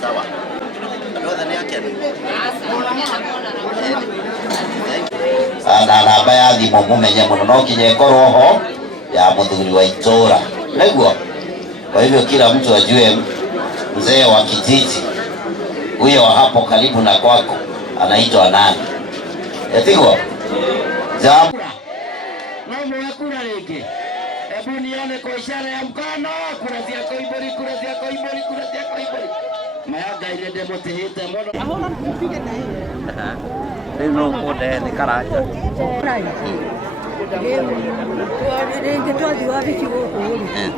Sawa. Ndothani yake na namba ya thimũ mũmenye mũno no kinya ĩkorwo ho ya mũthuri wa itũra nĩguo. Kwa hivyo kila mtu ajue mzee wa kijiji huyo hapo karibu na kwako anaitwa nani? Etigwa jambo mambo ya kura leke. Hebu nione kwa ishara ya mkono. Kura zako Ibori, kura zako Ibori, kura zako Ibori. Mayaga ile demo tehete mono. Ahona mpige na hii. Ndio kode ni karaja. Ndio ndio ndio wapi kiwo kule.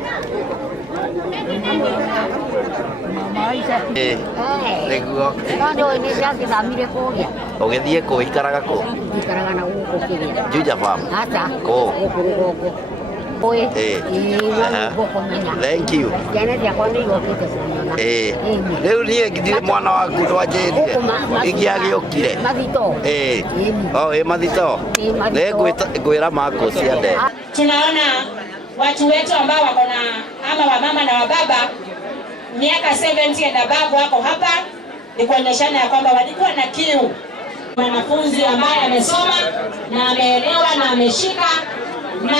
Mama isa. Niguo. Ndio ni jaki thamire kuria. Ugithie ku ikaraga ku. Ikaraga na guko kigira. Juja famu. Hata. Ko. Thank you. Leo niye ngithire mwana waku ndwanjĩtie ingĩagĩũkire mathito ngwĩra makũ cia nde. Tunaona watu wetu ambao wako na ama wamama na wababa miaka 70 and above wako hapa, ni kuonyeshana ya kwamba walikuwa na kiu. Mwanafunzi ambaye amesoma na ameelewa na ameshika na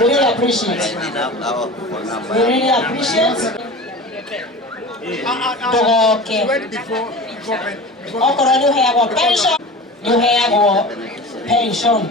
we really appreciate. We really appreciate. Okay. Okoro you have a pension. You have a pension.